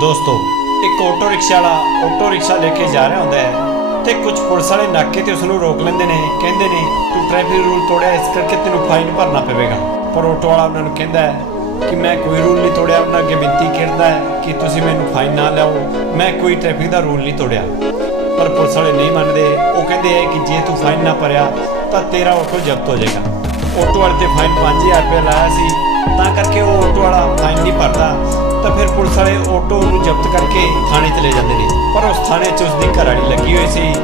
ਦੋਸਤੋ, ਇੱਕ auto rickshaw ਵਾਲਾ ਆਟੋ ਰਿਕਸ਼ਾ ਲੈ ਕੇ ਜਾ ਰਿਹਾ ਹੁੰਦਾ ਹੈ ਤੇ ਕੁਝ ਪੁਲਿਸ ਵਾਲੇ ਨਾਕੇ ਤੇ ਉਸ ਨੂੰ ਰੋਕ ਲੈਂਦੇ ਨੇ, ਕਹਿੰਦੇ ਨੇ, ਤੂੰ ਟ੍ਰੈਫਿਕ ਰੂਲ ਤੋੜਿਆ, ਇਸ ਕਰਕੇ ਤੈਨੂੰ ਫਾਈਨ ਭਰਨਾ ਪਵੇਗਾ। ਪਰ ਆਟੋ ਵਾਲਾ ਉਹਨਾਂ ਨੂੰ ਕਹਿੰਦਾ ਹੈ ਕਿ ਮੈਂ ਕੋਈ ਰੂਲ ਨਹੀਂ ਤੋੜਿਆ, ਉਹਨਾਂ ਅੱਗੇ ਬੇਨਤੀ ਕਰਦਾ ਹੈ ਕਿ ਤੁਸੀਂ ਮੈਨੂੰ ਫਾਈਨ ਨਾ ਲਾਓ ਮੈਂ ਕੋਈ ਟ੍ਰੈਫਿਕ ਦਾ ਰੂਲ ਨਹੀਂ ਤੋੜਿਆ। ਪਰ ਪੁਲਿਸ ਵਾਲੇ ਨਹੀਂ ਮੰਨਦੇ। ਉਹ ਕਹਿੰਦੇ ਹੈ ਕਿ ਜੇ ਤੂੰ ਫਾਈਨ ਨਾ ਭਰਿਆ, ਤਾਂ ਤੇਰਾ ਆਟੋ ਜ਼ਬਤ ਹੋ ਜਾਏਗਾ। ਆਟੋ ਵਾਲੇ ਤੇ ਫਾਈਨ 5000 ਰੁਪਏ ਲਾਇਆ ਸੀ। ਤਾਂ ਕਰਕੇ ਉਹ ਆਟੋ ਵਾਲਾ ਫਾਈਨ ਨਹੀਂ ਭਰਦਾ। ਤਾਂ ਫਿਰ ਪੁਲਿਸ ਵਾਲੇ ਆਟੋ ਨੂੰ ਜ਼ਬਤ ਕਰਕੇ ਥਾਣੇ ਚਲੇ ਜਾਂਦੇ ਨੇ। ਪਰ ਉਸ ਥਾਣੇ 'ਚ ਉਸ ਦੀ ਘਰਵਾਲੀ ਲੱਗੀ ਹੋਈ ਸੀ।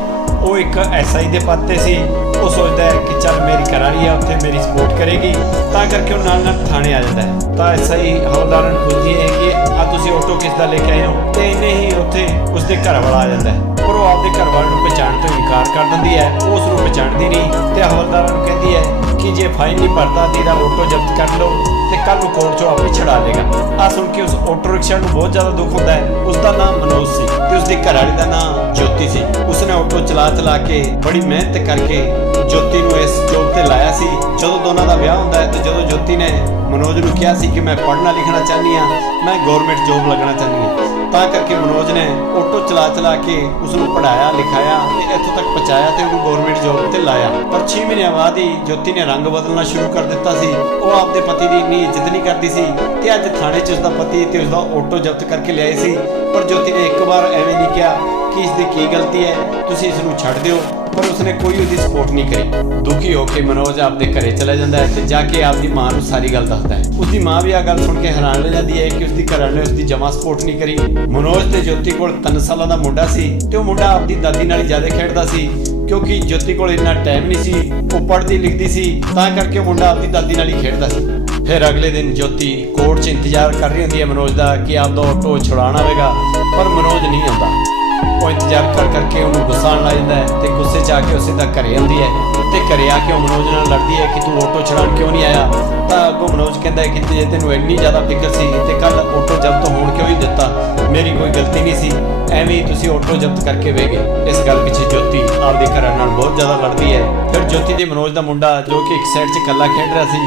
ਉਹ ਇੱਕ ਐਸਆਈ ਦੇ ਪਦ ਤੇ ਸੀ। ਉਹ ਸੋਚਦਾ ਹੈ ਕਿ ਚੱਲ ਮੇਰੀ ਘਰਵਾਲੀ ਆ, ਉੱਥੇ ਮੇਰੀ ਸਪੋਰਟ ਕਰੇਗੀ। ਤਾਂ ਕਰਕੇ ਉਹ ਨਾਲ ਨਾਲ ਥਾਣੇ ਆ ਜਾਂਦਾ ਹੈ। ਤਾਂ ਐਸਆਈ ਹਵਲਦਾਰ ਨੂੰ ਪੁੱਛਦੀ ਹੈ ਕਿ ਆ ਤੁਸੀਂ ਆਟੋ ਕਿਸ ਦਾ ਲੈ ਕੇ ਆਏ ਹੋ, ਤੇ ਇੰਨੇ ਹੀ ਉੱਥੇ ਉਸ ਘਰ ਵਾਲਾ ਆ ਜਾਂਦਾ ਹੈ। ਪਰ ਉਹ ਆਪਦੇ ਘਰ ਵਾਲੇ ਨੂੰ ਪਛਾਣ ਤੋਂ ਇਨਕਾਰ ਕਰ ਦਿੰਦੀ ਹੈ। ਉਸ ਨੂੰ ਪਛਾਣਦੀ ਨਹੀਂ ਤੇ ਹਵਲਦਾਰ ਨੂੰ ਕਹਿੰਦੀ ਹੈ ਕਿ ਜੇ ਫਾਈਨ ਨਹੀਂ ਭਰਦਾ ਤੇਰਾ ਆਟੋ ਜ਼ਬਤ ਕਰ ਲਓ ਤੇ ਕੱਲ ਨੂੰ ਕੋਰਟ ਚੋਂ ਆਪੇ ਛੜਾ ਲੇਗਾ ਆ ਸੁਣ ਕੇ ਉਸ ਆਟੋ ਰਿਕਸ਼ਾ ਨੂੰ ਬਹੁਤ ਜ਼ਿਆਦਾ ਦੁੱਖ ਹੁੰਦਾ ਹੈ। ਉਸ ਦਾ ਨਾਮ ਮਨੋਜ ਸੀ ਤੇ ਉਸ ਦੀ ਘਰਵਾਲੀ ਦਾ ਨਾਮ ਜੋਤੀ ਸੀ। ਉਸਨੇ ਆਟੋ ਚਲਾ ਚਲਾ ਕੇ ਬੜੀ ਮਿਹਨਤ ਕਰਕੇ ਜੋਤੀ ਨੂੰ ਇਸ ਜੋਬ ਤੇ ਲਾਇਆ ਸੀ। ਜਦੋਂ ਦੋਨਾਂ ਦਾ ਵਿਆਹ ਹੁੰਦਾ ਹੈ ਤੇ ਜਦੋਂ ਜੋਤੀ ਨੇ ਮਨੋਜ ਨੂੰ ਕਿਹਾ ਸੀ ਕਿ ਮੈਂ ਪੜ੍ਹਨਾ ਲਿਖਣਾ ਚਾਹਨੀ ਆ ਮੈਂ ਗਵਰਨਮੈਂਟ ਜੋਬ ਲੱਗਣਾ ਚਾਹਨੀ ਆ ਤਾਂ ਕਰਕੇ ਮਨੋਜ ਨੇ ਆਟੋ ਚਲਾ ਚਲਾ ਕੇ ਉਸ ਨੂੰ ਪੜਾਇਆ ਲਿਖਾਇਆ ਤੇ ਇੱਥੋਂ ਤੱਕ ਪਹੁੰਚਾਇਆ ਤੇ ਉਹਨੂੰ ਗਵਰਨਮੈਂਟ ਜੋਬ ਤੇ ਲਾਇਆ। ਪਰ 6 ਮਹੀਨਿਆਂ ਬਾਅਦ ਹੀ ਜੋਤੀ ਨੇ ਰੰਗ ਬਦਲਣਾ ਸ਼ੁਰੂ ਕਰ ਦਿੱਤਾ ਸੀ। ਉਹ ਆਪਦੇ ਪਤੀ ਦੀ ਇੰਨੀ ਇੱਜ਼ਤ ਨਹੀਂ ਕਰਦੀ ਸੀ ਤੇ ਅੱਜ ਥਾਣੇ 'ਚ ਉਸਦਾ ਪਤੀ ਤੇ ਉਸਦਾ ਆਟੋ ਜ਼ਬਤ ਕਰਕੇ ਲਿਆਏ ਸੀ। ਪਰ ਜੋਤੀ ਨੇ ਇੱਕ ਵਾਰ ਐਵੇਂ ਨਹੀਂ ਕਿਹਾ ਕਿ ਇਸ ਦੀ ਕੀ ਗਲਤੀ ਹੈ, ਤੁਸੀਂ ਇਸ ਨੂੰ ਛੱਡ ਦਿਓ। ਪਰ ਉਸਨੇ ਕੋਈ ਉਹਦੀ ਸਪੋਰਟ ਨਹੀਂ ਕਰੀ। ਦੁਖੀ ਹੋ ਕੇ ਮਨੋਜ ਆਪਦੇ ਘਰੇ ਚਲਾ ਜਾਂਦਾ ਹੈ ਤੇ ਜਾ ਕੇ ਆਪਦੀ ਮਾਂ ਨੂੰ ਸਾਰੀ ਗੱਲ ਦੱਸਦਾ ਹੈ। ਉਸਦੀ ਮਾਂ ਵੀ ਆ ਗੱਲ ਸੁਣ ਕੇ ਹੈਰਾਨ ਰਹਿ ਜਾਂਦੀ ਹੈ ਕਿ ਉਸਦੀ ਘਰ ਨੇ ਉਸਦੀ ਜਮਾ ਸਪੋਰਟ ਨਹੀਂ ਕਰੀ। ਮਨੋਜ ਤੇ ਜੋਤੀ ਕੋਲ 3 ਸਾਲਾਂ ਦਾ ਮੁੰਡਾ ਸੀ ਤੇ ਉਹ ਮੁੰਡਾ ਆਪਦੀ ਦਾਦੀ ਨਾਲ ਜ਼ਿਆਦਾ ਖੇਡਦਾ ਸੀ, ਕਿਉਂਕਿ ਜੋਤੀ ਕੋਲ ਇੰਨਾ ਟਾਈਮ ਨਹੀਂ ਸੀ, ਉਹ ਪੜ੍ਹਦੀ ਲਿਖਦੀ ਸੀ, ਤਾਂ ਕਰਕੇ ਉਹ ਮੁੰਡਾ ਆਪਦੀ ਦਾਦੀ ਨਾਲ ਹੀ ਖੇਡਦਾ ਸੀ। ਫਿਰ ਅਗਲੇ ਦਿਨ ਜੋਤੀ ਕੋਰਟ 'ਚ ਇੰਤਜ਼ਾਰ ਕਰ ਰਹੀ ਹੁੰਦੀ ਹੈ ਮਨੋਜ ਦਾ ਕਿ ਆਪਦਾ ਆਟੋ ਛੁਡਾਉਣਾ ਹੋਵੇਗਾ, ਪਰ ਮਨੋਜ ਨਹੀਂ ਆਉਂਦਾ। ਉਹ ਇੰਤਜ਼ਾਰ ਕਰ ਕਰਕੇ ਉਹਨੂੰ ਗੁੱਸਾ ਆਉਣ ਲੱਗ ਜਾਂਦਾ ਹੈ ਤੇ ਗੁੱਸੇ 'ਚ ਆ ਕੇ ਉਸੇ ਦਾ ਘਰੇ ਆਉਂਦੀ ਹੈ ਤੇ ਘਰੇ ਆ ਕੇ ਉਹ ਮਨੋਜ ਨਾਲ ਲੜਦੀ ਹੈ ਕਿ ਤੂੰ ਆਟੋ ਛੁਡਾਉਣ ਕਿਉਂ ਨਹੀਂ ਆਇਆ? ਤਾਂ ਅੱਗੋਂ ਮਨੋਜ ਕਹਿੰਦਾ ਹੈ ਕਿ ਜੇ ਤੈਨੂੰ ਇੰਨੀ ਜ਼ਿਆਦਾ ਫਿਕਰ ਸੀ ਤੇ ਕੱਲ ਆਟੋ ਜ਼ਬਤ ਹੋਣ ਕਿਉਂ ਹੀ ਦਿੱਤਾ? ਮੇਰੀ ਕੋਈ ਗਲਤੀ ਨਹੀਂ ਸੀ। ਐਵੇਂ ਤੁਸੀਂ ਆਟੋ ਜ਼ਬਤ ਕਰਕੇ ਵੇਗੇ ਇਸ ਗੱਲ ਪਿੱਛੇ ਜੋਤੀ ਆਪਦੇ ਘਰਾਂ ਨਾਲ ਬਹੁਤ ਜ਼ਿਆਦਾ ਲੜਦੀ ਹੈ। ਫਿਰ ਜੋਤੀ ਦੇ ਮਨੋਜ ਦਾ ਮੁੰਡਾ ਜੋ ਕਿ ਇੱਕ ਸਾਈਡ 'ਚ ਇਕੱਲਾ ਖੇਡ ਰਿਹਾ ਸੀ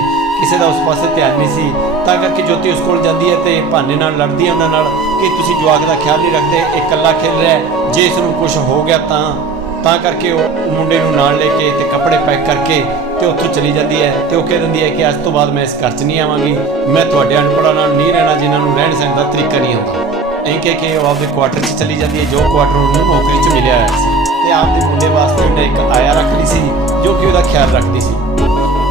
ਕਿਸੇ ਦਾ ਉਸ ਪਾਸੇ ਧਿਆਨ ਨਹੀਂ ਸੀ। ਤਾਂ ਕਰਕੇ ਜੋਤੀ ਉਸ ਕੋਲ ਜਾਂਦੀ ਹੈ ਤੇ ਭਾਨੇ ਨਾਲ ਲੜਦੀ ਹੈ ਉਹਨਾਂ ਨਾਲ ਕਿ ਤੁਸੀਂ ਜਵਾਕ ਦਾ ਖਿਆਲ ਨਹੀਂ ਰੱਖਦੇ, ਇਹ ਇਕੱਲਾ ਖੇਡ ਰਿਹਾ ਹੈ। ਜੇ ਇਸ ਨੂੰ ਕੁਝ ਹੋ ਗਿਆ ਤਾਂ ਤਾਂ ਕਰਕੇ ਉਹ ਮੁੰਡੇ ਨੂੰ ਨਾਲ ਲੈ ਕੇ ਤੇ ਕੱਪੜੇ ਪੈਕ ਕਰਕੇ ਤੇ ਉੱਥੋਂ ਚਲੀ ਜਾਂਦੀ ਹੈ ਤੇ ਉਹ ਕਹਿ ਦਿੰਦੀ ਹੈ ਕਿ ਅੱਜ ਤੋਂ ਬਾਅਦ ਮੈਂ ਇਸ ਘਰ 'ਚ ਨਹੀਂ ਆਵਾਂਗੀ। ਮੈਂ ਤੁਹਾਡੇ ਅਨਪੜ੍ਹਾਂ ਨਾਲ ਨਹੀਂ ਰਹਿਣਾ ਜਿਨ੍ਹਾਂ ਨੂੰ ਰਹਿਣ ਸਹਿਣ ਦਾ ਤਰੀਕਾ ਨਹੀਂ ਹੁੰਦਾ ਐਂ ਕਹਿ ਕੇ ਉਹ ਆਪਦੇ ਕੁਆਟਰ 'ਚ ਚਲੀ ਜਾਂਦੀ ਹੈ, ਜੋ ਕੁਆਟਰ ਉਹਨੂੰ ਨੌਕਰੀ 'ਚ ਮਿਲਿਆ ਹੋਇਆ ਸੀ। ਤੇ ਆਪਦੇ ਮੁੰਡੇ ਵਾਸਤੇ ਉਹਨੇ ਇੱਕ ਆਇਆ ਰੱਖ ਲਈ ਸੀ, ਜੋ ਕਿ ਉਹਦਾ ਖਿਆਲ ਰੱਖਦੀ ਸੀ।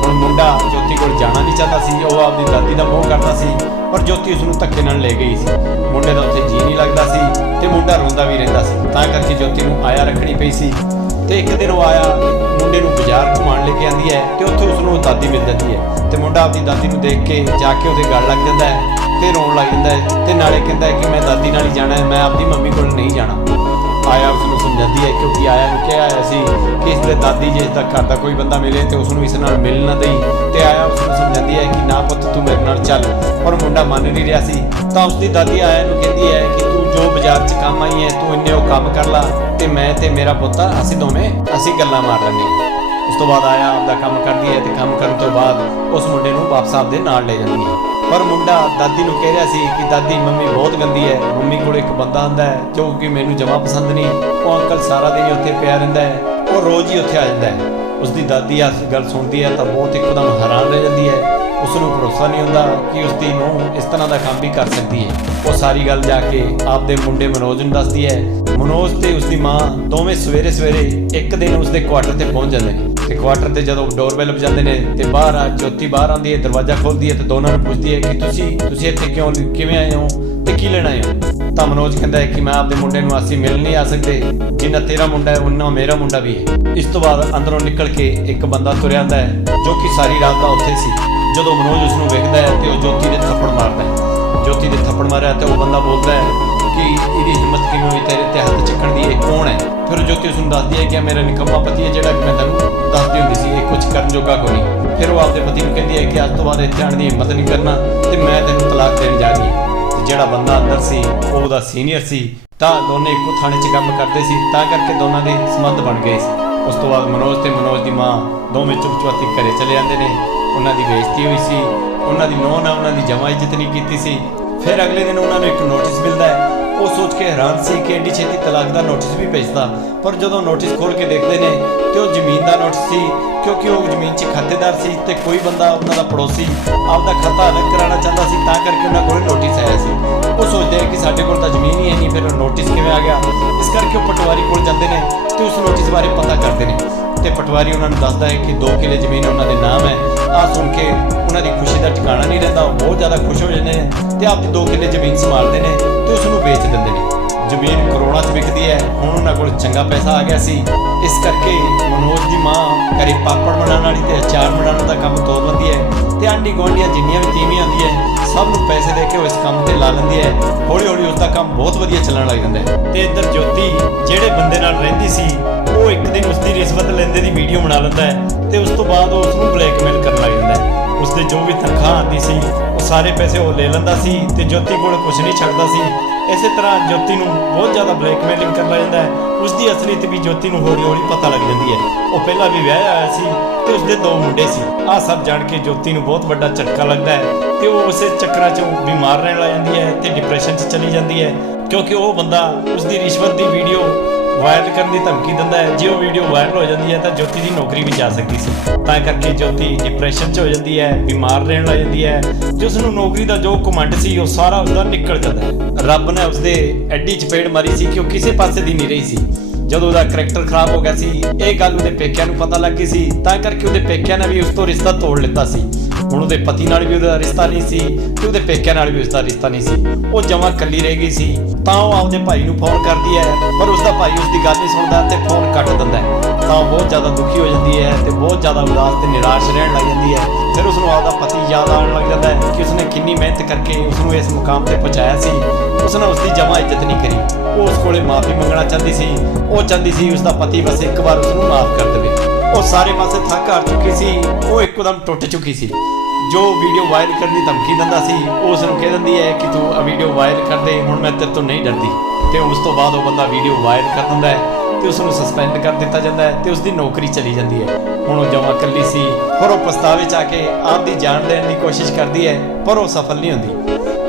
ਹੁਣ ਮੁੰਡਾ ਜੋਤੀ ਕੋਲ ਜਾਣਾ ਨਹੀਂ ਚਾਹਦਾ ਸੀ, ਉਹ ਆਪਣੀ ਦਾਦੀ ਦਾ ਮੋਹ ਕਰਦਾ ਸੀ, ਪਰ ਜੋਤੀ ਉਸ ਨੂੰ ਧੱਕੇ ਨਾਲ ਲੈ ਗਈ ਸੀ। ਮੁੰਡੇ ਦਾ ਉੱਥੇ ਜੀ ਨਹੀਂ ਲੱਗਦਾ ਸੀ ਤੇ ਮੁੰਡਾ ਰੋਂਦਾ ਵੀ ਰਹਿੰਦਾ ਸੀ। ਤਾਂ ਕਰਕੇ ਜੋਤੀ ਨੂੰ ਆਇਆ ਰੱਖਣੀ ਪਈ ਸੀ ਤੇ ਇੱਕ ਦਿਨ ਉਹ ਆਇਆ, ਮੁੰਡੇ ਨੂੰ ਬਾਜ਼ਾਰ ਘੁਮਾਉਣ ਲੈ ਕੇ ਆਂਦੀ ਹੈ ਤੇ ਉੱਥੇ ਉਸ ਨੂੰ ਦਾਦੀ ਮਿਲ ਜਾਂਦੀ ਹੈ। ਤੇ ਮੁੰਡਾ ਆਪਣੀ ਦਾਦੀ ਨੂੰ ਦੇਖ ਕੇ ਜਾ ਕੇ ਉਹਦੇ ਗਲ ਲੱਗ ਜਾਂਦਾ ਹੈ ਤੇ ਰੋਣ ਲੱਗ ਜਾਂਦਾ ਹੈ ਤੇ ਨਾਲੇ ਕਹਿੰਦਾ ਹੈ ਕਿ ਮੈਂ ਦਾਦੀ ਨਾਲ ਹੀ ਜਾਣਾ ਹੈ, ਮੈਂ ਆਪਦੀ ਮੰਮੀ ਕੋਲ ਨਹੀਂ ਜਾਣਾ। ਆਇਆ ਉਸ ਨੂੰ ਸਮਝਾਉਂਦੀ ਹੈ, ਕਿਉਂਕਿ ਆਇਆ ਨੂੰ ਕਿਹਾ ਹੋਇਆ ਸੀ ਕਿ ਇਸ ਦੇ ਦਾਦੀ ਜੇ ਤੱਕ ਘਰ ਦਾ ਕੋਈ ਬੰਦਾ ਮਿਲੇ ਤੇ ਉਸ ਨੂੰ ਇਸ ਨਾਲ ਮਿਲ ਨਾ ਦੇਈ। ਤੇ ਆਇਆ ਉਸ ਨੂੰ ਸਮਝਾਉਂਦੀ ਹੈ ਕਿ ਨਾ ਪੁੱਤ, ਤੂੰ ਮੇਰੇ ਨਾਲ ਚੱਲ। ਪਰ ਮੁੰਡਾ ਮੰਨ ਨਹੀਂ ਰਿਹਾ ਸੀ। ਤਾਂ ਉਸ ਦੀ ਦਾਦੀ ਆਇਆ ਨੂੰ ਕਹਿੰਦੀ ਹੈ ਕਿ ਤੂੰ ਜੋ ਬਾਜ਼ਾਰ 'ਚ ਕੰਮ ਆਈ ਹੈ, ਤੂੰ ਇੰਨੇ ਉਹ ਕੰਮ ਕਰ ਲਾ ਤੇ ਮੈਂ ਤੇ ਮੇਰਾ ਪੁੱਤ, ਅਸੀਂ ਦੋਵੇਂ, ਅਸੀਂ ਗੱਲਾਂ ਮਾਰ ਲੈਂਦੇ ਹਾਂ। ਉਸ ਤੋਂ ਬਾਅਦ ਆਇਆ ਆਪਦਾ ਕੰਮ ਕਰਦੀ ਹੈ ਤੇ ਕੰਮ ਕਰਨ ਤੋਂ ਬਾਅਦ ਉਸ ਮੁੰਡੇ ਨੂੰ ਵਾਪਸ ਆਪਦੇ ਨਾਲ ਲੈ ਜਾਂਦੀ ਹੈ। ਪਰ ਮੁੰਡਾ ਦਾਦੀ ਨੂੰ ਕਹਿ ਰਿਹਾ ਸੀ ਕਿ ਦਾਦੀ, ਮੰਮੀ ਬਹੁਤ ਗੰਦੀ ਹੈ। ਮੰਮੀ ਕੋਲ ਇੱਕ ਬੰਦਾ ਆਂਦਾ ਹੈ, ਜੋ ਕਿ ਮੈਨੂੰ ਜਮਾ ਪਸੰਦ ਨਹੀਂ। ਉਹ ਅੰਕਲ ਸਾਰਾ ਦਿਨ ਹੀ ਉੱਥੇ ਪਿਆ ਰਹਿੰਦਾ ਹੈ, ਉਹ ਰੋਜ਼ ਹੀ ਉੱਥੇ ਆ ਜਾਂਦਾ ਹੈ। ਉਸ ਦੀ ਦਾਦੀ ਆ ਗੱਲ ਸੁਣਦੀ ਹੈ ਤਾਂ ਬਹੁਤ ਇੱਕਦਮ ਹੈਰਾਨ ਰਹਿ ਜਾਂਦੀ ਹੈ। ਉਸ ਨੂੰ ਭਰੋਸਾ ਨਹੀਂ ਹੁੰਦਾ ਕਿ ਉਸ ਦੀ ਨੂੰ ਇਸ ਤਰ੍ਹਾਂ ਦਾ ਕੰਮ ਵੀ ਕਰ ਸਕਦੀ ਹੈ। ਉਹ ਸਾਰੀ ਗੱਲ ਜਾ ਕੇ ਆਪਦੇ ਮੁੰਡੇ ਮਨੋਜ ਨੂੰ ਦੱਸਦੀ ਹੈ। ਮਨੋਜ ਤੇ ਉਸ ਦੀ ਮਾਂ ਦੋਵੇਂ ਸਵੇਰੇ ਸਵੇਰੇ ਇੱਕ ਦਿਨ ਉਸ ਦੇ ਕੁਆਟਰ ਤੇ ਪਹੁੰਚ ਜਾਂਦੇ ਨੇ। ਤੇ ਕੁਆਟਰ ਤੇ ਜਦੋਂ ਡੋਰਬੈਲ ਵਜਾਉਂਦੇ ਨੇ ਤੇ ਬਾਹਰ ਆ ਜੋਤੀ ਬਾਹਰ ਆਉਂਦੀ ਹੈ, ਦਰਵਾਜ਼ਾ ਖੋਲਦੀ ਹੈ ਤੇ ਦੋਨਾਂ ਨੂੰ ਪੁੱਛਦੀ ਹੈ ਕਿ ਤੁਸੀਂ ਤੁਸੀਂ ਇੱਥੇ ਕਿਉਂ, ਕਿਵੇਂ ਆਏ ਹੋ ਤੇ ਕੀ ਲੈਣਾ ਆਏ ਹੋ? ਤਾਂ ਮਨੋਜ ਕਹਿੰਦਾ ਹੈ ਕਿ ਮੈਂ ਆਪਦੇ ਮੁੰਡੇ ਨੂੰ ਅਸੀਂ ਮਿਲ ਨਹੀਂ ਆ ਸਕਦੇ, ਜਿੰਨਾ ਤੇਰਾ ਮੁੰਡਾ ਹੈ ਉਹਨਾਂ ਮੇਰਾ ਮੁੰਡਾ ਵੀ ਹੈ। ਇਸ ਤੋਂ ਬਾਅਦ ਅੰਦਰੋਂ ਨਿਕਲ ਕੇ ਇੱਕ ਬੰਦਾ ਤੁਰਿਆ ਆਉਂਦਾ ਹੈ, ਜੋ ਕਿ ਸਾਰੀ ਰਾਤ ਦਾ ਉੱਥੇ ਸੀ। ਜਦੋਂ ਮਨੋਜ ਉਸ ਨੂੰ ਵੇਖਦਾ ਹੈ ਤੇ ਉਹ ਜੋਤੀ ਦੇ ਥੱਪੜ ਮਾਰਦਾ ਹੈ। ਜੋਤੀ ਦੇ ਥੱਪੜ ਮਾਰਿਆ ਤੇ ਉਹ ਬੰਦਾ ਬੋਲਦਾ ਹੈ ਕਿ ਇਹਦੀ ਹਿੰਮਤ ਕਿਵੇਂ ਹੋਈ ਤੇਰੇ ਤੇ ਹੱਥ ਚੱਕਣ ਦੀ ਇਹ ਕੌਣ ਹੈ? ਫਿਰ ਜੋਤੀ ਉਸ ਨੂੰ ਦੱਸਦੀ ਹੈ ਕਿ ਮੇਰਾ ਨਿਕੰਮਾ ਪਤੀ ਹੈ ਜਿਹੜਾ ਕਿ ਮੈਂ ਤੈਨੂੰ ਦੱਸਦੀ ਹੁੰਦੀ ਸੀ, ਇਹ ਕੁਝ ਕਰਨ ਜੋਗਾ ਕੋਈ ਨਹੀਂ। ਫਿਰ ਉਹ ਆਪਦੇ ਪਤੀ ਨੂੰ ਕਹਿੰਦੀ ਹੈ ਕਿ ਅੱਜ ਤੋਂ ਬਾਅਦ ਇੱਥੇ ਆਉਣ ਦੀ ਹਿੰਮਤ ਨਹੀਂ ਕਰਨਾ ਤੇ ਮੈਂ ਤੈਨੂੰ ਤਲਾਕ ਦੇਣ ਜਾ ਰਹੀ ਹਾਂ। ਤੇ ਜਿਹੜਾ ਬੰਦਾ ਅੰਦਰ ਸੀ, ਉਹ ਉਹਦਾ ਸੀਨੀਅਰ ਸੀ, ਤਾਂ ਦੋਨੇ ਇੱਕੋ ਥਾਣੇ 'ਚ ਕੰਮ ਕਰਦੇ ਸੀ, ਤਾਂ ਕਰਕੇ ਦੋਨਾਂ ਦੇ ਸੰਬੰਧ ਬਣ ਗਏ ਸੀ। ਉਸ ਤੋਂ ਬਾਅਦ ਮਨੋਜ ਤੇ ਮਨੋਜ ਦੀ ਮਾਂ ਦੋਵੇਂ ਚੁੱਪ ਚੁਆਤੀ ਘਰੇ ਚਲੇ ਜਾਂਦੇ ਨੇ। ਉਹਨਾਂ ਦੀ ਬੇਇੱਜ਼ਤੀ ਹੋਈ ਸੀ, ਉਹਨਾਂ ਦੀ ਨੋਹ ਨਾਲ ਉਹਨਾਂ ਦੀ ਜਮਾ ਇੱਜ਼ਤ ਨਹੀਂ ਕੀਤੀ ਸੀ। ਫਿਰ ਅਗਲੇ ਦਿਨ ਉਹਨਾਂ ਨੂੰ ਇੱਕ ਨੋਟਿਸ ਮਿਲਦਾ ਹੈ। ਕੇ ਹੈਰਾਨ ਸੀ ਕਿ ਐਡੀ ਛੇਤੀ ਤਲਾਕ ਦਾ ਨੋਟਿਸ ਵੀ ਭੇਜਦਾ। ਪਰ ਜਦੋਂ ਨੋਟਿਸ ਖੋਲ ਕੇ ਦੇਖਦੇ ਨੇ ਤੇ ਉਹ ਜ਼ਮੀਨ ਦਾ ਨੋਟਿਸ ਸੀ, ਕਿਉਂਕਿ ਉਹ ਜ਼ਮੀਨ 'ਚ ਖਾਤੇਦਾਰ ਸੀ ਤੇ ਕੋਈ ਬੰਦਾ ਉਹਨਾਂ ਦਾ ਪੜੋਸੀ ਆਪਦਾ ਖਾਤਾ ਅਲੱਗ ਕਰਾਉਣਾ ਚਾਹੁੰਦਾ ਸੀ, ਤਾਂ ਕਰਕੇ ਉਹਨਾਂ ਕੋਲ ਨੋਟਿਸ ਆਇਆ ਸੀ। ਉਹ ਸੋਚਦੇ ਆ ਕਿ ਸਾਡੇ ਕੋਲ ਤਾਂ ਜ਼ਮੀਨ ਹੀ ਹੈ ਨਹੀਂ, ਫਿਰ ਨੋਟਿਸ ਕਿਵੇਂ ਆ ਗਿਆ? ਇਸ ਕਰਕੇ ਉਹ ਪਟਵਾਰੀ ਕੋਲ ਜਾਂਦੇ ਨੇ ਤੇ ਉਸ ਨੋਟਿਸ ਬਾਰੇ ਪਤਾ ਕਰਦੇ ਨੇ। ਤੇ ਪਟਵਾਰੀ ਉਹਨਾਂ ਨੂੰ ਦੱਸਦਾ ਹੈ ਕਿ 2 ਕਿੱਲੇ ਜ਼ਮੀਨ ਉਹਨਾਂ ਦੇ ਨਾਮ ਹੈ। ਆ ਸੁਣ ਕੇ ਉਹਨਾਂ ਦੀ ਖੁਸ਼ੀ ਦਾ ਟਿਕਾਣਾ ਨਹੀਂ ਰਹਿੰਦਾ, ਉਹ ਬਹੁਤ ਜ਼ਿਆਦਾ ਖੁਸ਼ ਤੇ ਆਪਦੀ 2 ਕਿੱਲੇ ਜ਼ਮੀਨ ਸੰਭਾਲਦੇ ਨੇ ਤੇ ਉਸ ਨੂੰ ਵੇਚ ਦਿੰਦੇ ਨੇ। ਜ਼ਮੀਨ ਕਰੋੜਾਂ 'ਚ ਵਿਕਦੀ ਹੈ, ਹੁਣ ਉਹਨਾਂ ਕੋਲ ਚੰਗਾ ਪੈਸਾ ਆ ਗਿਆ ਸੀ। ਇਸ ਕਰਕੇ ਮਨੋਜ ਦੀ ਮਾਂ ਘਰੇ ਪਾਪੜ ਬਣਾਉਣ ਵਾਲੀ ਤੇ ਅਚਾਰ ਬਣਾਉਣ ਦਾ ਕੰਮ ਤੋਰ ਲੈਂਦੀ ਹੈ ਤੇ ਆਂਢੀ ਗੁਆਂਢੀਆਂ ਜਿੰਨੀਆਂ ਵੀ ਤੀਵੀਆਂ ਆਉਂਦੀਆਂ ਸਭ ਨੂੰ ਪੈਸੇ ਦੇ ਕੇ ਉਹ ਇਸ ਕੰਮ ਤੇ ਲਾ ਲੈਂਦੀ ਹੈ। ਹੌਲੀ ਹੌਲੀ ਉਸ ਦਾ ਕੰਮ ਬਹੁਤ ਵਧੀਆ ਚੱਲਣ ਲੱਗ ਜਾਂਦਾ ਹੈ। ਤੇ ਇੱਧਰ ਜੋਤੀ ਜਿਹੜੇ ਬੰਦੇ ਨਾਲ ਰਹਿੰਦੀ ਸੀ, ਉਹ ਇੱਕ ਦਿਨ ਉਸ ਦੀ ਰਿਸ਼ਵਤ ਲੈਂਦੇ ਦੀ ਵੀਡੀਓ ਬਣਾ ਲੈਂਦਾ ਹੈ ਤੇ ਉਸ ਤੋਂ ਬਾਅਦ ਉਹ ਉਸ ਨੂੰ ਬਲੈਕਮੇਲ ਕਰਨ ਲੱਗ ਜਾਂਦਾ ਹੈ। ਉਸ ਦੇ ਜੋ ਵੀ ਤਨਖਾਹ ਆਉਂਦੀ ਸੀ ਸਾਰੇ ਪੈਸੇ ਉਹ ਲੈ ਲੈਂਦਾ ਸੀ ਤੇ ਜੋਤੀ ਕੋਲ ਕੁਝ ਨਹੀਂ ਛੱਡਦਾ ਸੀ। ਇਸੇ ਤਰ੍ਹਾਂ ਜੋਤੀ ਨੂੰ ਬਹੁਤ ਜ਼ਿਆਦਾ ਬਲੈਕਮੇਲਿੰਗ ਕਰ ਲੱਗ ਜਾਂਦਾ ਹੈ। ਉਸ ਦੀ ਅਸਲੀਅਤ ਵੀ ਜੋਤੀ ਨੂੰ ਹੌਲੀ ਹੌਲੀ ਪਤਾ ਲੱਗ ਜਾਂਦੀ ਹੈ। ਉਹ ਪਹਿਲਾਂ ਵੀ ਵਿਆਹਿਆ ਹੋਇਆ ਸੀ ਤੇ ਉਸ ਦੇ ਦੋ ਮੁੰਡੇ ਸੀ। ਆਹ ਸਭ ਜਾਣ ਕੇ ਜੋਤੀ ਨੂੰ ਬਹੁਤ ਵੱਡਾ ਝਟਕਾ ਲੱਗਦਾ ਹੈ ਤੇ ਉਹ ਉਸੇ ਚੱਕਰਾਂ 'ਚੋਂ ਬਿਮਾਰ ਰਹਿਣ ਲੱਗ ਜਾਂਦੀ ਹੈ ਤੇ ਡਿਪਰੈਸ਼ਨ 'ਚ ਚਲੀ ਜਾਂਦੀ ਹੈ। ਕਿਉਂਕਿ ਉਹ ਬੰਦਾ ਉਸ ਦੀ ਰਿਸ਼ਵਤ ਦੀ ਵੀਡੀਓ ਵਾਇਰਲ ਕਰਨ ਦੀ ਧਮਕੀ ਦਿੰਦਾ ਹੈ। ਜੇ ਉਹ ਵੀਡੀਓ ਵਾਇਰਲ ਹੋ ਜਾਂਦੀ ਹੈ ਤਾਂ ਜੋਤੀ ਦੀ ਨੌਕਰੀ ਵੀ ਜਾ ਸਕਦੀ ਸੀ। ਤਾਂ ਕਰਕੇ ਜੋਤੀ ਡਿਪਰੈਸ਼ਨ 'ਚ ਹੋ ਜਾਂਦੀ ਹੈ, ਬਿਮਾਰ ਰਹਿਣ ਲੱਗ ਜਾਂਦੀ ਹੈ। ਤੇ ਉਸ ਨੂੰ ਨੌਕਰੀ ਦਾ ਜੋ ਕਮਾਂਡ ਸੀ, ਉਹ ਸਾਰਾ ਉਹਦਾ ਨਿਕਲ ਜਾਂਦਾ ਹੈ। ਰੱਬ ਨੇ ਉਸਦੇ ਐਡੀ ਚਪੇੜ ਮਾਰੀ ਸੀ ਕਿ ਉਹ ਕਿਸੇ ਪਾਸੇ ਦੀ ਨਹੀਂ ਰਹੀ ਸੀ। ਜਦੋਂ ਉਹਦਾ ਕਰੈਕਟਰ ਖਰਾਬ ਹੋ ਗਿਆ ਸੀ, ਇਹ ਗੱਲ ਉਹਦੇ ਪੇਕਿਆਂ ਨੂੰ ਪਤਾ ਲੱਗ ਗਈ ਸੀ। ਤਾਂ ਕਰਕੇ ਉਹਦੇ ਪੇਕਿਆਂ ਨੇ ਵੀ ਉਸ ਤੋਂ ਰਿਸ਼ਤਾ ਤੋੜ ਲਿੱਤਾ ਸੀ। ਹੁਣ ਉਹਦੇ ਪਤੀ ਨਾਲ ਵੀ ਉਹਦਾ ਰਿਸ਼ਤਾ ਨਹੀਂ ਸੀ ਤੇ ਉਹਦੇ ਪੇਕਿਆਂ ਨਾਲ ਵੀ ਉਸਦਾ ਰਿਸ਼ਤਾ ਨਹੀਂ ਸੀ। ਉਹ ਜਮਾਂ ਇਕੱਲੀ ਰਹਿ ਗਈ ਸੀ। ਤਾਂ ਉਹ ਆਪਦੇ ਭਾਈ ਨੂੰ ਫੋਨ ਕਰਦੀ ਹੈ, ਪਰ ਉਸਦਾ ਭਾਈ ਉਸਦੀ ਗੱਲ ਨਹੀਂ ਸੁਣਦਾ ਤੇ ਫੋਨ ਕੱਟ ਦਿੰਦਾ ਹੈ। ਤਾਂ ਉਹ ਬਹੁਤ ਜ਼ਿਆਦਾ ਦੁਖੀ ਹੋ ਜਾਂਦੀ ਹੈ ਤੇ ਬਹੁਤ ਜ਼ਿਆਦਾ ਉਦਾਸ ਤੇ ਨਿਰਾਸ਼ ਰਹਿਣ ਲੱਗ ਜਾਂਦੀ ਹੈ। ਫਿਰ ਉਸ ਨੂੰ ਆਪਦਾ ਪਤੀ ਯਾਦ ਆਉਣ ਲੱਗ ਜਾਂਦਾ ਹੈ ਕਿ ਉਸਨੇ ਕਿੰਨੀ ਮਿਹਨਤ ਕਰਕੇ ਉਸ ਨੂੰ ਇਸ ਮੁਕਾਮ ਤੇ ਪਹੁੰਚਾਇਆ ਸੀ। ਉਸਨੇ ਉਸਦੀ ਜਮਾਂ ਇੱਜ਼ਤ ਨਹੀਂ ਕਰੀ। ਉਹ ਉਸ ਕੋਲੇ ਮਾਫੀ ਮੰਗਣਾ ਚਾਹੁੰਦੀ ਸੀ। ਉਹ ਚਾਹੁੰਦੀ ਸੀ ਉਸਦਾ ਪਤੀ ਬਸ ਇੱਕ ਵਾਰ ਉਸ ਨੂੰ ਮਾਫ ਕਰ ਦੇਵੇ। ਉਹ ਸਾਰੇ ਪਾਸੇ ਥੱਕ ਹਾਰ ਚੁੱਕੀ ਸੀ। ਉਹ ਇੱਕਦਮ ਟੁੱਟ ਚੁੱਕੀ ਸੀ। ਜੋ ਵੀਡੀਓ ਵਾਇਰਲ ਕਰਨ ਦੀ ਧਮਕੀ ਦਿੰਦਾ ਸੀ ਉਹ ਉਸ ਨੂੰ ਕਹਿ ਦਿੰਦੀ ਹੈ ਕਿ ਤੂੰ ਆ ਵੀਡੀਓ ਵਾਇਰਲ ਕਰ ਦੇ, ਹੁਣ ਮੈਂ ਤੇਰੇ ਤੋਂ ਨਹੀਂ ਡਰਦੀ। ਤੇ ਉਸ ਤੋਂ ਬਾਅਦ ਉਹ ਬੰਦਾ ਵੀਡੀਓ ਵਾਇਰਲ ਕਰ ਦਿੰਦਾ ਹੈ ਤੇ ਉਸ ਨੂੰ ਸਸਪੈਂਡ ਕਰ ਦਿੱਤਾ ਜਾਂਦਾ ਹੈ ਤੇ ਉਸ ਦੀ ਨੌਕਰੀ ਚਲੀ ਜਾਂਦੀ ਹੈ। ਹੁਣ ਉਹ ਜਮਾ ਇਕੱਲੀ ਸੀ, ਪਰ ਉਹ ਪਛਤਾਵੇ ਚ ਆ ਕੇ ਆਪ ਦੀ ਜਾਨ ਲੈਣ ਦੀ ਕੋਸ਼ਿਸ਼ ਕਰਦੀ ਹੈ, ਪਰ ਉਹ ਸਫਲ ਨਹੀਂ ਹੁੰਦੀ।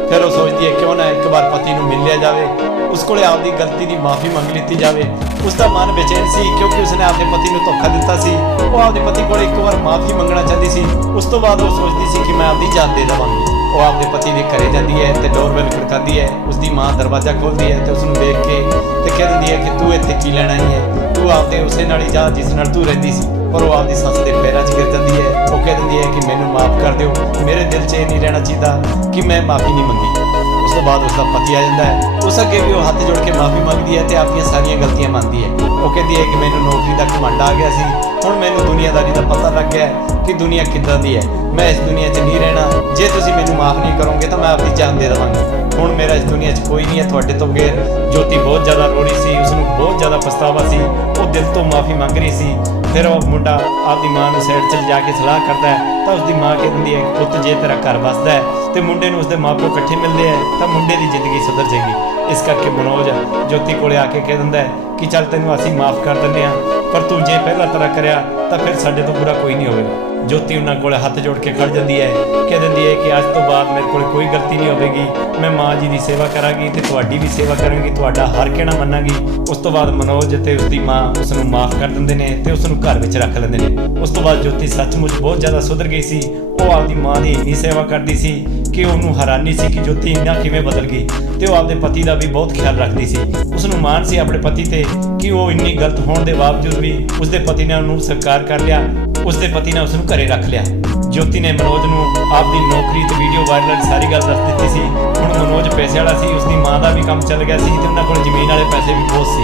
ਫਿਰ ਉਹ ਸੋਚਦੀ ਹੈ, ਕਿਉਂ ਨਾ ਇੱਕ ਵਾਰ ਪਤੀ ਨੂੰ ਮਿਲ ਲਿਆ ਜਾਵੇ, ਉਸ ਕੋਲੇ ਆਪਦੀ ਗਲਤੀ ਦੀ ਮਾਫੀ ਮੰਗ ਲਿੱਤੀ ਜਾਵੇ। ਉਸ ਦਾ ਮਨ ਬੇਚੈਨ ਸੀ ਕਿਉਂਕਿ ਉਸਨੇ ਆਪਣੇ ਪਤੀ ਨੂੰ ਧੋਖਾ ਦਿੱਤਾ ਸੀ। ਉਹ ਆਪਦੇ ਪਤੀ ਕੋਲ ਇੱਕ ਵਾਰ ਮਾਫੀ ਮੰਗਣਾ ਚਾਹੁੰਦੀ ਸੀ। ਉਸ ਤੋਂ ਬਾਅਦ ਉਹ ਸੋਚਦੀ ਸੀ ਕਿ ਮੈਂ ਆਪਦੀ ਜਾਨ ਦੇ ਦੇਵਾਂਗੀ। ਉਹ ਆਪਦੇ ਪਤੀ ਦੇ ਘਰੇ ਜਾਂਦੀ ਹੈ ਤੇ ਡੋਰਬੈਲ ਖੜਕਾਉਂਦੀ ਹੈ। ਉਸ ਦੀ ਮਾਂ ਦਰਵਾਜ਼ਾ ਖੋਲਦੀ ਹੈ ਤੇ ਉਸ ਨੂੰ ਦੇਖ ਕੇ ਤੇ ਕਹਿ ਦਿੰਦੀ ਹੈ ਕਿ ਤੂੰ ਇੱਥੇ ਕੀ ਲੈਣ ਆਈ ਹੈ? ਤੂੰ ਆਪਦੇ ਉਸੇ ਨਾਲ ਹੀ ਜਾ ਜਿਸ ਨਾਲ ਤੂੰ ਰਹਿੰਦੀ ਸੀ। ਪਰ ਉਹ ਆਪਦੀ ਸੱਸ ਦੇ ਪੈਰਾਂ 'ਚ ਗਿਰ ਜਾਂਦੀ ਹੈ। ਉਹ ਕਹਿ ਦਿੰਦੀ ਹੈ ਕਿ ਮੈਨੂੰ ਮਾਫ ਕਰ ਦਿਓ। ਮੇਰੇ ਦਿਲ 'ਚ ਇਹ ਨਹੀਂ ਰਹਿਣਾ ਚਾਹੀਦਾ ਕਿ ਮੈਂ ਮਾਫੀ ਨਹੀਂ ਮੰਗੀ। ਉਸ ਤੋਂ ਬਾਅਦ ਉਸਦਾ ਪਤੀ ਆ ਜਾਂਦਾ ਹੈ। ਉਸ ਅੱਗੇ ਵੀ ਉਹ ਹੱਥ ਜੋੜ ਕੇ ਮਾਫੀ ਮੰਗਦੀ ਹੈ ਤੇ ਆਪਣੀਆਂ ਸਾਰੀਆਂ ਗਲਤੀਆਂ ਮੰਨਦੀ ਹੈ। ਉਹ ਕਹਿੰਦੀ ਹੈ ਕਿ ਮੈਨੂੰ ਨੌਕਰੀ ਦਾ ਘਮੰਡ ਆ ਗਿਆ ਸੀ। ਹੁਣ ਮੈਨੂੰ ਦੁਨੀਆਦਾਰੀ ਦਾ ਪਤਾ ਲੱਗ ਗਿਆ ਕਿ ਦੁਨੀਆ ਕਿੱਦਾਂ ਦੀ ਹੈ। ਮੈਂ ਇਸ ਦੁਨੀਆ 'ਚ ਨਹੀਂ ਰਹਿਣਾ। ਜੇ ਤੁਸੀਂ ਮੈਨੂੰ ਮਾਫ ਨਹੀਂ ਕਰੋਗੇ ਤਾਂ ਮੈਂ ਆਪਣੀ ਜਾਨ ਦੇ ਦੇਵਾਂਗੀ। ਹੁਣ ਮੇਰਾ ਇਸ ਦੁਨੀਆ 'ਚ ਕੋਈ ਨਹੀਂ ਹੈ ਤੁਹਾਡੇ ਤੋਂ ਬਗੈਰ। ਜੋਤੀ ਬਹੁਤ ਜ਼ਿਆਦਾ ਰੋ ਰਹੀ ਸੀ ਉਸ ਨੂੰ ਬਹੁਤ ਜ਼ਿਆਦਾ ਪਛਤਾਵਾ ਸੀ। ਉਹ ਦਿਲ ਤੋਂ ਮਾਫੀ ਮੰਗ ਰਹੀ ਸੀ। ਫਿਰ ਉਹ ਮੁੰਡਾ ਆਪਦੀ ਮਾਂ ਨੂੰ ਸਾਈਡ 'ਚ ਜਾ ਕੇ ਸਲਾਹ ਕਰਦਾ ਹੈ। ਤਾਂ ਉਸਦੀ ਮਾਂ ਕਹਿੰਦੀ ਹੈ, ਪੁੱਤ, ਜੇ ਤੇਰਾ ਘਰ ਵਸਦਾ ਹੈ, ਤੇ ਮੁੰਡੇ ਨੂੰ ਉਸਦੇ ਮਾਪਿਓ ਇਕੱਠੇ ਮਿਲਦੇ ਆ ਤਾਂ ਮੁੰਡੇ ਦੀ ਜ਼ਿੰਦਗੀ ਸੁਧਰ ਜਾਏਗੀ। ਇਸ ਕਰਕੇ ਮਨੋਜ ਜੋਤੀ ਕੋਲੇ ਆ ਕੇ ਕਹਿ ਦਿੰਦਾ ਹੈ ਕਿ ਚੱਲ ਤੈਨੂੰ ਅਸੀਂ ਮਾਫ ਕਰ ਦਿੰਦੇ ਆ ਪਰ ਤੂੰ ਜੇ ਪਹਿਲਾ ਤਰ੍ਹਾਂ ਕਰਿਆ, ਤਾਂ ਫਿਰ ਸਾਡੇ ਤੋਂ ਬੁਰਾ ਕੋਈ ਨਹੀਂ ਹੋਵੇਗਾ ਜੋਤੀ ਉਹਨਾਂ ਕੋਲ ਹੱਥ ਜੋੜ ਕੇ ਖੜ ਜਾਂਦੀ ਹੈ। ਕਹਿ ਦਿੰਦੀ ਹੈ ਕਿ ਅੱਜ ਤੋਂ ਬਾਅਦ ਮੇਰੇ ਕੋਲ ਕੋਈ ਗਲਤੀ ਨਹੀਂ ਹੋਵੇਗੀ। ਮੈਂ ਮਾਂ ਜੀ ਦੀ ਸੇਵਾ ਕਰਾਂਗੀ ਤੇ ਤੁਹਾਡੀ ਵੀ ਸੇਵਾ ਕਰਾਂਗੀ, ਤੁਹਾਡਾ ਹਰ ਕਹਿਣਾ ਮੰਨਾਂਗੀ। ਉਸ ਤੋਂ ਬਾਅਦ ਮਨੋਜ ਤੇ ਉਸਦੀ ਮਾਂ ਉਸ ਨੂੰ ਮਾਫ ਕਰ ਦਿੰਦੇ ਨੇ ਤੇ ਉਸ ਨੂੰ ਘਰ ਵਿੱਚ ਰੱਖ ਲੈਂਦੇ ਨੇ। ਉਸ ਤੋਂ ਬਾਅਦ ਜੋਤੀ ਸੱਚਮੁੱਚ ਬਹੁਤ ਜ਼ਿਆਦਾ ਸੁਧਰ ਗਈ ਸੀ। ਉਹ ਆਪਦੀ ਮਾਂ ਦੀ ਇੰਨੀ ਸੇਵਾ ਕਰਦੀ ਸੀ ਕਿ ਉਹਨੂੰ ਹੈਰਾਨੀ ਸੀ ਕਿ ਜੋਤੀ ਇੰਨਾ ਕਿਵੇਂ ਬਦਲ ਗਈ ਤੇ ਉਹ ਆਪਣੇ ਪਤੀ ਦਾ ਵੀ ਬਹੁਤ ਖਿਆਲ ਰੱਖਦੀ ਸੀ। ਉਸ ਨੂੰ ਮਾਣ ਸੀ ਆਪਣੇ ਪਤੀ ਤੇ ਕਿ ਉਹ ਇੰਨੀ ਗਲਤ ਹੋਣ ਦੇ ਬਾਵਜੂਦ ਵੀ ਉਸਦੇ ਪਤੀ ਨੇ ਉਹਨੂੰ ਸਵੀਕਾਰ ਕਰ ਲਿਆ। ਉਸਦੇ ਪਤੀ ਨੇ ਉਸ ਨੂੰ ਘਰੇ ਰੱਖ ਲਿਆ। ਜੋਤੀ ਨੇ ਮਨੋਜ ਨੂੰ ਆਪਦੀ ਨੌਕਰੀ ਤੇ ਵੀਡੀਓ ਵਾਇਰਲ ਸਾਰੀ ਗੱਲ ਦੱਸ ਦਿੱਤੀ ਸੀ। ਹੁਣ ਮਨੋਜ ਪੈਸੇ ਵਾਲਾ ਸੀ, ਉਸਦੀ ਮਾਂ ਦਾ ਵੀ ਕੰਮ ਚੱਲ ਗਿਆ ਸੀ ਤੇ ਉਹਨਾਂ ਕੋਲ ਜ਼ਮੀਨ ਵਾਲੇ ਪੈਸੇ ਵੀ ਬਹੁਤ ਸੀ।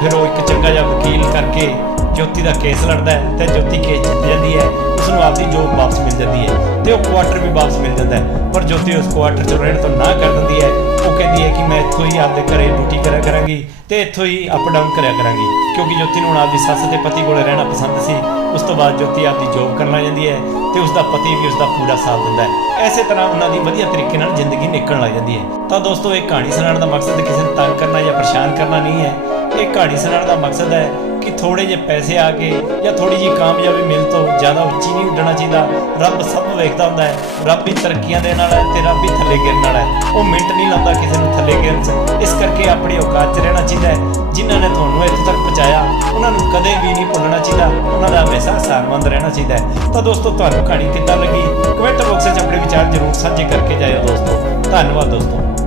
ਫਿਰ ਉਹ ਇੱਕ ਚੰਗਾ ਜਿਹਾ ਵਕੀਲ ਕਰਕੇ ਜੋਤੀ ਦਾ ਕੇਸ ਲੜਦਾ ਹੈ ਤੇ ਜੋਤੀ ਕੇਸ ਜਿੱਤ ਜਾਂਦੀ ਹੈ ਉਸ ਨੂੰ ਆਪਦੀ ਜੋਬ ਵਾਪਸ ਮਿਲ ਜਾਂਦੀ ਹੈ ਤੇ ਉਹ ਕੁਆਟਰ ਵੀ ਵਾਪਸ ਮਿਲ ਜਾਂਦਾ ਹੈ। ਪਰ ਜੋਤੀ ਉਸ ਕੁਆਟਰ 'ਚੋਂ ਰਹਿਣ ਤੋਂ ਨਾ ਕਰ ਦਿੰਦੀ ਹੈ। ਉਹ ਕਹਿੰਦੀ ਹੈ ਕਿ ਮੈਂ ਇੱਥੋਂ ਹੀ ਆਪਦੇ ਘਰੇ ਡਿਊਟੀ ਕਰਿਆ ਕਰਾਂਗੀ ਤੇ ਇੱਥੋਂ ਹੀ ਅਪ ਡਾਊਨ ਕਰਿਆ ਕਰਾਂਗੀ। ਕਿਉਂਕਿ ਜੋਤੀ ਨੂੰ ਹੁਣ ਆਪਦੀ ਸੱਸ ਤੇ ਪਤੀ ਕੋਲੇ ਰਹਿਣਾ ਪਸੰਦ ਸੀ, ਉਸ ਤੋਂ ਬਾਅਦ ਜੋਤੀ ਆਪਦੀ ਜੋਬ ਕਰਨ ਲੱਗ ਜਾਂਦੀ ਹੈ ਤੇ ਉਸ ਦਾ ਪਤੀ ਵੀ ਉਸ ਦਾ ਪੂਰਾ ਸਾਥ ਦਿੰਦਾ ਹੈ। ਐਸੇ ਤਰ੍ਹਾਂ ਉਹਨਾਂ ਦੀ ਵਧੀਆ ਤਰੀਕੇ ਨਾਲ ਜ਼ਿੰਦਗੀ ਨਿਕਲਣ ਲੱਗ ਜਾਂਦੀ ਹੈ। ਤਾਂ ਦੋਸਤੋ, ਇਹ ਕਹਾਣੀ ਸੁਣਾਉਣ ਦਾ ਮਕਸਦ ਕਿਸੇ ਨੂੰ ਤੰਗ ਕਰਨਾ ਜਾਂ ਪਰੇਸ਼ਾਨ ਕਰਨਾ ਨਹੀਂ ਹੈ। ਇਹ ਕਹਾਣੀ ਸੁਣਾਉਣ ਦਾ ਮਕਸਦ ਹੈ ਕਿ ਕਿ ਥੋੜੇ ਜਿਹੇ ਪੈਸੇ ਆ ਕੇ ਜਾਂ ਥੋੜੀ ਜਿਹੀ ਕਾਮਯਾਬੀ ਮਿਲ ਤੋਂ ਜ਼ਿਆਦਾ ਉੱਚੀ ਨਹੀਂ ਉੱਡਣਾ ਚਾਹੀਦਾ। ਰੱਬ ਸਭ ਨੂੰ ਵੇਖਦਾ ਹੁੰਦਾ ਹੈ। ਰੱਬ ਹੀ ਤਰੱਕੀਆਂ ਦੇ ਨਾਲ ਹੈ ਤੇ ਰੱਬ ਹੀ ਥੱਲੇ ਗਿਰਨ ਨਾਲ ਹੈ। ਉਹ ਮਿੰਟ ਨਹੀਂ ਲਾਉਂਦਾ ਕਿਸੇ ਨੂੰ ਥੱਲੇ ਗਿਰਨ 'ਚ। ਇਸ ਕਰਕੇ ਆਪਣੀ ਔਕਾਤ 'ਚ ਰਹਿਣਾ ਚਾਹੀਦਾ ਹੈ। ਜਿਨ੍ਹਾਂ ਨੇ ਤੁਹਾਨੂੰ ਇੱਥੇ ਤੱਕ ਪਹੁੰਚਾਇਆ, ਉਹਨਾਂ ਨੂੰ ਕਦੇ ਵੀ ਨਹੀਂ ਭੁੱਲਣਾ ਚਾਹੀਦਾ। ਉਹਨਾਂ ਦਾ ਹਮੇਸ਼ਾ ਸਨਮਾਨਿਤ ਰਹਿਣਾ ਚਾਹੀਦਾ ਹੈ। ਤਾਂ ਦੋਸਤੋ, ਤੁਹਾਨੂੰ ਕਹਾਣੀ ਕਿੱਦਾਂ ਲੱਗੀ? ਕਮੈਂਟ ਬਾਕਸ 'ਚ ਆਪਣੇ ਵਿਚਾਰ ਜ਼ਰੂਰ ਸਾਂਝੇ ਕਰਕੇ ਜਾਇਓ ਦੋਸਤੋ। ਧੰਨਵਾਦ ਦੋਸਤੋ।